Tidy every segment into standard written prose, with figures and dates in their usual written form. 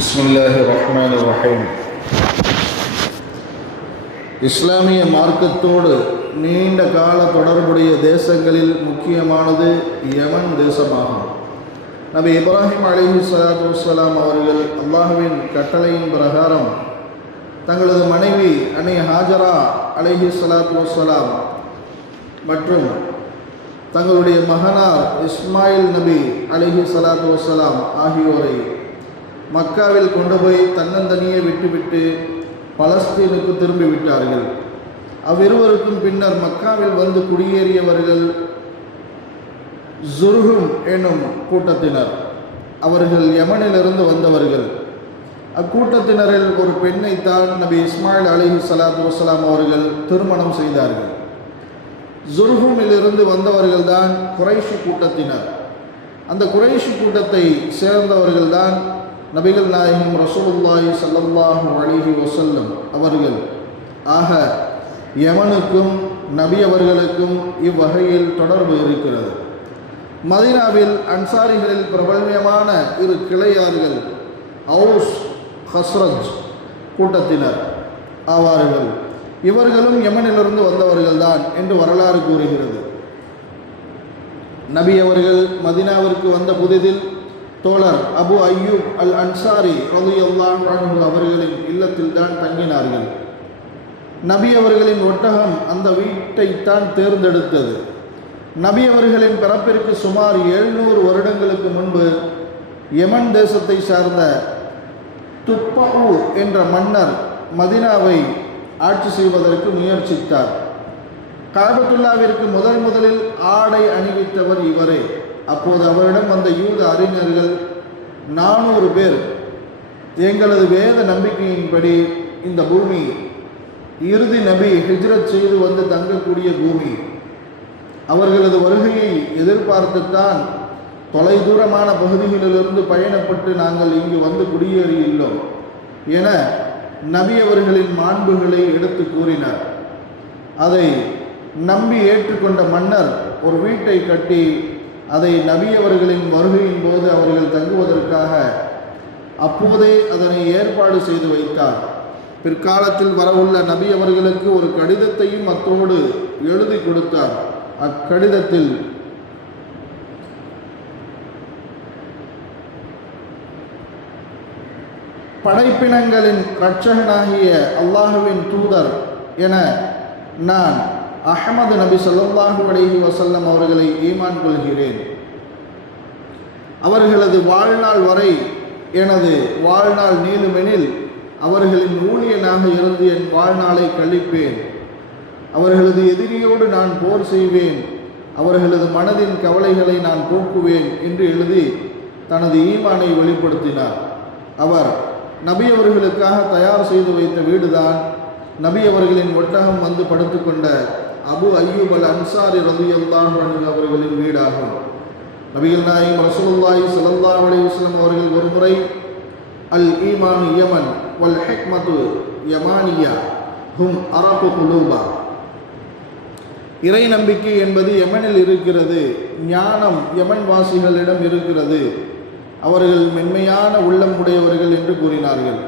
பிஸ்மில்லாஹிர்ரஹ்மானிர்ரஹீம். இஸ்லாமிய மார்க்கத்தோடு நீண்ட கால தொடர்புடைய தேசங்களில் முக்கியமானது யமன் தேசமாகும். நபி இப்ராஹிம் அலைஹிஸ்ஸலாத்து வஸ்ஸலாம் அவர்கள் அல்லாஹ்வின் கட்டளையின் பிரகாரம் தங்களது மனைவி அன்னை ஹாஜரா அலைஹிஸ்ஸலாத்து வஸ்ஸலாம் மற்றும் தங்களுடைய மகனார் இஸ்மாயில் நபி அலைஹிஸ்ஸலாத்து வஸ்ஸலாம் ஆகியோரை மக்காவில் கொண்டு போய் தன்னந்தனியே விட்டுவிட்டு பலஸ்தீனுக்கு திரும்பிவிட்டார்கள். அவ்விருவருக்கும் பின்னர் மக்காவில் வந்து குடியேறியவர்கள் ஜுர்ஹும் என்னும் கூட்டத்தினர். அவர்கள் யமனிலிருந்து வந்தவர்கள். அக்கூட்டத்தினரில் ஒரு பெண்ணைத்தான் நபி இஸ்மாயில் அலைஹிஸ்ஸலாத்து வஸ்ஸலாம் அவர்கள் திருமணம் செய்தார்கள். ஜுர்ஹுமிலிருந்து வந்தவர்கள்தான் குறைஷி கூட்டத்தினர். அந்த குறைஷி கூட்டத்தை சேர்ந்தவர்கள்தான் நபிகள் நாயகம் ரசூலுல்லாஹி ஸல்லல்லாஹு அலைஹி வஸல்லம் அவர்கள். ஆக யமனுக்கும் நபி அவர்களுக்கும் இவ்வகையில் தொடர்பு இருக்கிறது. மதீனாவில் அன்சாரிகளில் பிரபல்யமான இரு கிளையார்கள் அவுஸ் ஹஸ்ரஜ் கூட்டத்தினர் ஆவார்கள். இவர்களும் யமனிலிருந்து வந்தவர்கள்தான் என்று வரலாறு கூறுகிறது. நபி அவர்கள் மதீனாவிற்கு வந்த புதிதில் தோழர் அபு அய்யூப் அல் அன்சாரி ரலியல்லாஹு அன்ஹு அவர்களின் இல்லத்தில் தான் தங்கினார்கள். நபி அவர்களின் ஒட்டகம் அந்த வீட்டைத்தான் தேர்ந்தெடுத்தது. நபி அவர்களின் பிறப்பிற்கு சுமார் 700 வருடங்களுக்கு முன்பு யமன் தேசத்தை சார்ந்த துப்பஉ என்ற மன்னர் மதீனாவை ஆட்சி செய்வதற்கு முயற்சித்தார். கஅபத்துல்லாவிற்கு முதலில் ஆடை அணிவித்தவர் இவரே. அப்போது அவரிடம் வந்த யூத அறிஞர்கள் 400 பேர், எங்களது வேத நம்பிக்கையின்படி இந்த பூமி இறுதி நபி ஹிஜ்ரத் செய்து வந்து தங்கக்கூடிய பூமி. அவர்களது வருகையை எதிர்பார்த்துத்தான் தொலைதூரமான பகுதிகளிலிருந்து பயணப்பட்டு நாங்கள் இங்கு வந்து குடியேறியுள்ளோம் என நபி அவர்களின் மாண்புகளை எடுத்து கூறினார். அதை நம்பி ஏற்றுக்கொண்ட மன்னர் ஒரு வீட்டை கட்டி அதை நபி அவர்களின் வருகையின் போது அவர்கள் தங்குவதற்காக அப்போதே அதனை ஏற்பாடு செய்து வைத்தார். பிற்காலத்தில் வரவுள்ள நபி அவர்களுக்கு ஒரு கடிதத்தையும் அத்தோடு எழுதி கொடுத்தார். அக்கடிதத்தில் படைப்பினங்களின் இரட்சகனாகிய அல்லாஹுவின் தூதர் என நான் அஹ்மது நபி ஸல்லல்லாஹு அலைஹி வஸல்லம் அவர்களை ஈமான் கொள்கிறேன். அவர்களது வாழ்நாள் வரை எனது வாழ்நாள் நீளுமெனில் அவர்களின் ஊழியனாக இருந்து என் வாழ்நாளை கழிப்பேன். அவர்களது எதிரியோடு நான் போர் செய்வேன். அவர்களது மனதின் கவலைகளை நான் போக்குவேன் என்று எழுதி தனது ஈமானை வெளிப்படுத்தினார். அவர் நபி அவர்களுக்காக தயார் செய்து வைத்த வீடுதான் நபி அவர்களின் ஒட்டகம் வந்து படுத்துக்கொண்ட அபு அய்யூப் அல் அன்சாரி ரலியல்லாஹு அன்ஹு அவர்களின் வீடாகும். நபிகள் நாயகம் ரசூலுல்லாஹி ஸல்லல்லாஹு அலைஹி வஸல்லம் அவர்கள் ஒருமுறை அல் ஈமான் யமன் வல் ஹிக்மத்து யமானியா ஹும் அரபு குலூபா, இறை நம்பிக்கை என்பது யமனில் இருக்கிறது, ஞானம் யமன் வாசிகளிடம் இருக்கிறது, அவர்கள் மென்மையான உள்ளம் உடையவர்கள் என்று கூறினார்கள்.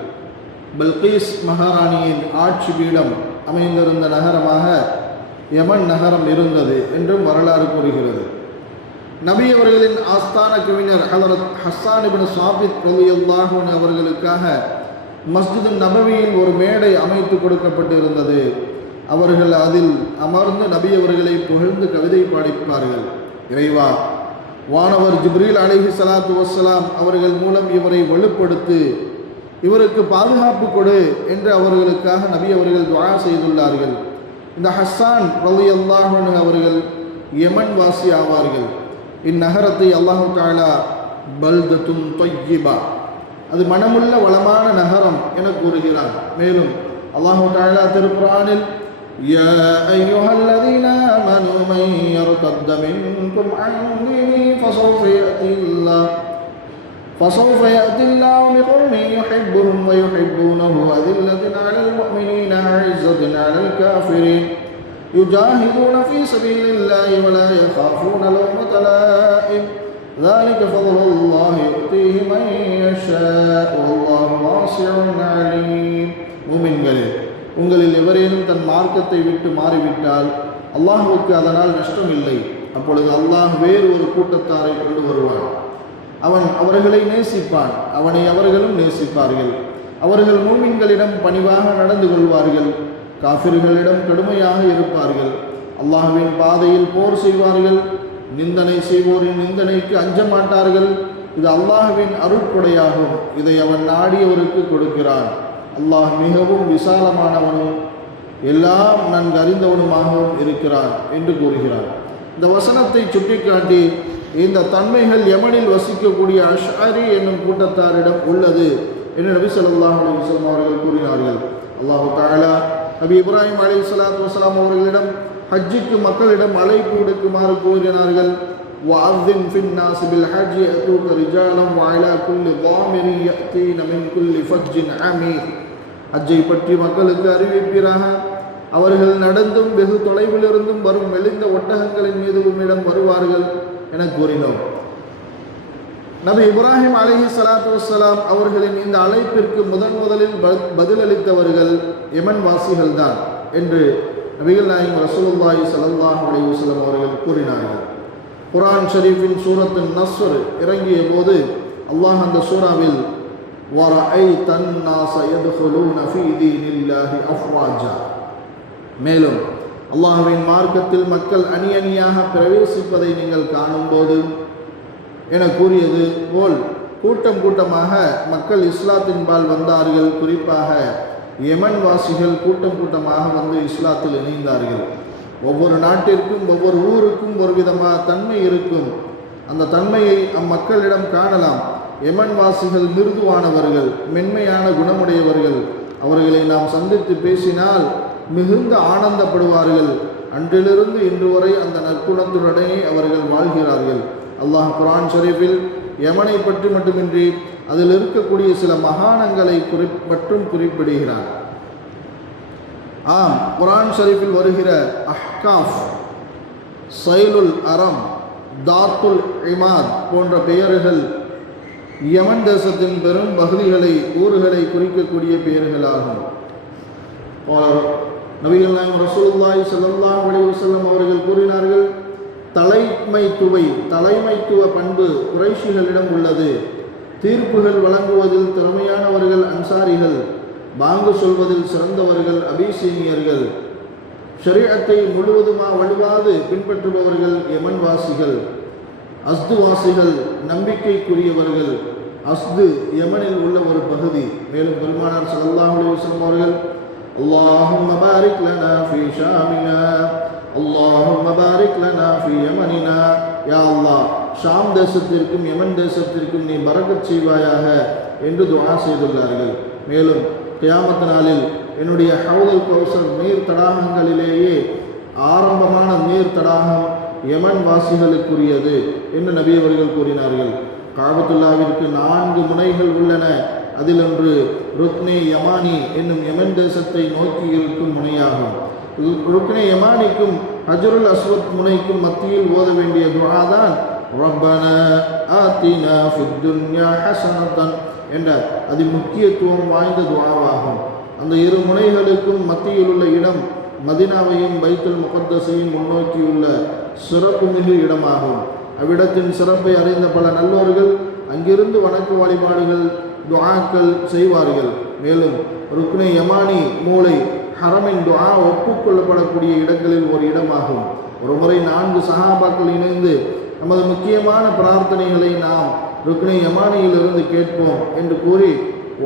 பல்கீஸ் மகாராணியின் ஆட்சி பீடம் அமைந்திருந்த நகரமாக யமன் நகரம் இருந்தது என்றும் வரலாறு கூறுகிறது. நபி அவர்களின் ஆஸ்தான கவிஞர் ஹஜ்ரத் ஹஸ்ஸான் இப்னு சாபித் ரலியல்லாஹு அன்ஹு அவர்களுக்காக மஸ்ஜித் நபவியில் ஒரு மேடை அமைத்து கொடுக்கப்பட்டு இருந்தது. அவர்கள் அதில் அமர்ந்து நபி அவர்களை புகழ்ந்து கவிதை பாடிப்பார்கள். இறைவா, வானவர் ஜிப்ரீல் அலைஹிஸ்ஸலாத்து வஸ்ஸலாம் அவர்கள் மூலம் இவரை வலுப்படுத்து, இவருக்கு பாதுகாப்பு கொடு என்று அவர்களுக்காக நபி அவர்கள் துஆ செய்துள்ளார்கள். இந்த ஹஸ்ஸான் ரலியல்லாஹு அன்ஹு அவர்கள் யமன் வாசி ஆவார்கள். இந்நகரத்தை அல்லாஹு தஆலா பல்தத்துன் தய்யிபா, அது மனமுள்ள வளமான நகரம் என கூறுகிறார். மேலும் அல்லாஹு தஆலா திருக்குர்ஆனில் யா அய்யுஹல்லதீன ஆமனூ மன் யர்தத்த மின்கும் அன் தீனிஹி فسوف يأتي الله بقوم يحبهم ويحبونه أذلة على المؤمنين أعزة على الكافرين يجاهدون في سبيل الله ولا يخافون لومة لائم ذلك فضل الله يؤتيه من يشاء والله وَاسِعٌ عَلِيمٌ. மூமின்களே, உங்களில் எவரேனும் தன் மார்க்கத்தை விட்டு மாறிவிட்டால் அல்லாஹ்வுக்கு அதனால் நஷ்டம் இல்லை. அப்பொழுது அல்லாஹ் வேறு ஒரு கூட்டத்தாரை கொண்டு வருவான். அவன் அவர்களை நேசிப்பான், அவனை அவர்களும் நேசிப்பார்கள். அவர்கள் மூமின்களிடம் பணிவாக நடந்து கொள்வார்கள், காஃபிர்களிடம் கடுமையாக இருப்பார்கள். அல்லாஹ்வின் பாதையில் போர் செய்வார்கள், நிந்தனை செய்வோரின் நிந்தனைக்கு அஞ்ச மாட்டார்கள். இது அல்லாஹ்வின் அருட்கொடையாகும், இதை அவன் நாடியவருக்கு கொடுக்கிறான். அல்லாஹ் மிகவும் விசாலமானவனும் எல்லாம் நன்கு அறிந்தவனுமாகவும் இருக்கிறான் என்று கூறுகிறார். இந்த வசனத்தை சுட்டிக்காட்டி இந்த தன்மைகள் யமனில் வசிக்கக்கூடிய அஷ்அரி என்னும் கூட்டத்தாரிடம் உள்ளது என்று நபி ஸல்லல்லாஹு அலைஹி வஸல்லம் அவர்கள் கூறினார்கள். அல்லாஹ் தஆலா நபி இப்ராஹிம் அலைஹிஸ்ஸலாத்து வஸலாம் அவர்களிடம் ஹஜ்ஜுக்கு மக்களிடம் அழைப்பு விடுக்குமாறு கூறினார்கள். وَأَذِّنْ فِي النَّاسِ بِالْحَجِّ يَأْتُوكَ رِجَالًا وَعَلَى كُلِّ ضَامِرٍ يَأْتِينَ مِنْ كُلِّ فَجٍّ عَمِيقٍ. ஹஜ்ஜை பற்றி மக்களுக்கு அறிவிப்பீராக. அவர்கள் நடந்தும் வெகு தொலைவிலிருந்தும் வரும் மெலிந்த ஒட்டகங்களின் மீது உம்மிடம் வருவார்கள் என கூறினோம். நபி இப்ராஹிம் அலைஹிஸ்ஸலாத்து வஸ்ஸலாம் அவர்களின் இந்த அழைப்பிற்கு முதலில் பதிலளித்தவர்கள் யமன் வாசிகள் தான் என்று நபிகள் நாயகம் ரசூலுல்லாஹி ஸல்லல்லாஹு அலைஹி வஸல்லம் அவர்கள் கூறினார்கள். குர்ஆன் ஷரீஃபின் சூரத்துன் நஸ்ர் இறங்கிய போது அல்லாஹ் அந்த சூராவில் وَرَأَيْتَ النَّاسَ يَدْخُلُونَ فِي دِينِ اللَّهِ أَفْوَاجًا, மேலும் அல்லாஹ்வின் மார்க்கத்தில் மக்கள் அணி அணியாக பிரவேசிப்பதை நீங்கள் காணும்போது என கூறியது போல் கூட்டம் கூட்டமாக மக்கள் இஸ்லாத்தின்பால் வந்தார்கள். குறிப்பாக யமன் வாசிகள் கூட்டம் கூட்டமாக வந்து இஸ்லாத்தில் இணைந்தார்கள். ஒவ்வொரு நாட்டிற்கும் ஒவ்வொரு ஊருக்கும் ஒரு விதமான தன்மை இருக்கும். அந்த தன்மையை அம்மக்களிடம் காணலாம். யமன் வாசிகள் மிருதுவானவர்கள், மென்மையான குணமுடையவர்கள். அவர்களை நாம் சந்தித்து பேசினால் மிகுந்த ஆனந்தப்படுவார்கள். அன்றிலிருந்து இன்று வரை அந்த நற்குணத்துடனே அவர்கள் வாழ்கிறார்கள். அல்லாஹ் குர்ஆன் ஷரீஃபில் யமனை பற்றி மட்டுமின்றி அதில் இருக்கக்கூடிய சில மகானங்களை மட்டும் குறிப்பிடுகிறார். ஆம், குர்ஆன் ஷரீஃபில் வருகிற அஹ்காஃப், சைலுல் அரம், தாத்துல் இமாத் போன்ற பெயர்கள் யமன் தேசத்தின் பெரும் பகுதிகளை ஊர்களை குறிக்கக்கூடிய பெயர்களாகும். நபிகள் நாயகம் ரசூலுல்லாஹி ஸல்லல்லாஹு அலைஹி வஸல்லம் அவர்கள் கூறினார்கள், தலைமைத்துவ பண்பு குறைஷிகளிடம் உள்ளது. தீர்ப்புகள் வழங்குவதில் திறமையானவர்கள் அன்சாரிகள், பாங்கு சொல்வதில் சிறந்தவர்கள் அபிசீனியர்கள், ஷரீஅத்தை வலுவாது பின்பற்றுபவர்கள் யமன் வாசிகள், அஸ்து வாசிகள் நம்பிக்கைக்குரியவர்கள். அஸ்து யமனில் உள்ள ஒரு பகுதி. மேலும் பெருமானார் ஸல்லல்லாஹு அலைஹி வஸல்லம் அவர்கள் அல்லாஹும்ம பாரிக் லனா ஃபீ ஷாமினா, அல்லாஹும்ம பாரிக் லனா ஃபீ யமனினா, யா அல்லாஹ் ஷாம் தேசத்திற்கும் யமன் தேசத்திற்கும் நீ பரக்கத் செய்வாயாக என்று துஆ செய்துள்ளார்கள். மேலும் கியாமத் நாளில் என்னுடைய ஹவுதுல் கௌசர் நீர் தடாகங்களிலேயே ஆரம்பமான நீர் தடாகம் யமன் வாசிகளுக்குரியது என்று நபி அவர்கள் கூறினார்கள். காபத்துல்லாவிற்கு 4 முனைகள் உள்ளன. அதில் ஒன்று ருக்னே யமானி என்னும் யமன் தேசத்தை நோக்கி இருக்கும் முனையாகும். ருக்னே யமானிக்கும் ஹஜ்ருல் அஸ்வத் முனைக்கும் மத்தியில் ஓத வேண்டிய துஆ தான் ரப்பனா ஆத்தினா ஃபித் துன்யா ஹஸனத்தன் என்ற அதிமுக்கியத்துவம் வாய்ந்த துஆவாகும். அந்த இரு முனைகளுக்கும் மத்தியில் உள்ள இடம் மதீனாவையும் பைத்துல் முகத்தஸையும் முன்னோக்கியுள்ள சிறப்புமிகு இடமாகும். அவ்விடத்தின் சிறப்பை அறிந்த பல நல்லோர்கள் அங்கிருந்து வணக்க வழிபாடுகள் துஆக்கள் செய்வார்கள். மேலும் ருக்னே யமானி மூலை ஹரமின் துஆ ஒப்புக்கொள்ளப்படக்கூடிய இடங்களில் ஒரு இடமாகும். ஒரு முறை 4 சஹாபாக்கள் இணைந்து நமது முக்கியமான பிரார்த்தனைகளை நாம் ருக்னே யமானியிலிருந்து கேட்போம் என்று கூறி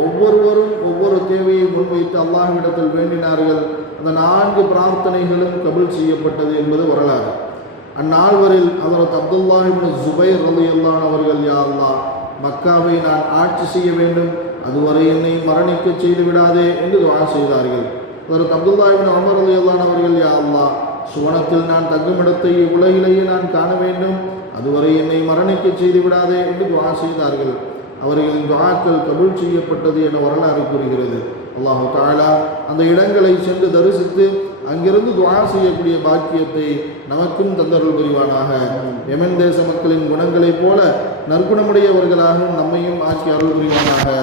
ஒவ்வொருவரும் ஒவ்வொரு தேவையை முன்வைத்து அல்லாஹ்விடத்தில் வேண்டினார்கள். அந்த 4 பிரார்த்தனைகளும் கபூல் செய்யப்பட்டது என்பது வரலாறு. அந்நால்வரில் ஹஜ்ரத் அப்துல்லாஹ் இப்னு ஸுபைர் ரலியல்லாஹு அவர்கள், யா அல்லாஹ் மக்காவை நான் ஆட்சி செய்ய வேண்டும், அதுவரை என்னை மரணிக்க செய்து விடாதே என்று துஆ செய்தார்கள். ஹஜ்ரத் அப்துல்லாஹ் இப்னு உமர் ரலியல்லாஹு அவர்கள், யா அல்லாஹ் சுவனத்தில் நான் தங்குமிடத்தை உலகிலேயே நான் காண வேண்டும், அதுவரை என்னை மரணிக்க செய்து விடாதே என்று துஆ செய்தார்கள். அவர்களின் துஆக்கள் கபூல் செய்யப்பட்டது என வரலாறு கூறுகிறது. அல்லாஹ் தஆலா அந்த இடங்களை சென்று தரிசித்து அங்கிருந்து துஆ செய்யக்கூடிய பாக்கியத்தை நமக்கும் தந்தருள் புரிவானாக. யமன் தேச மக்களின் குணங்களைப் போல நற்குணமுடையவர்களாகவும் நம்மையும் ஆக்கி அருள் புரிவானாக.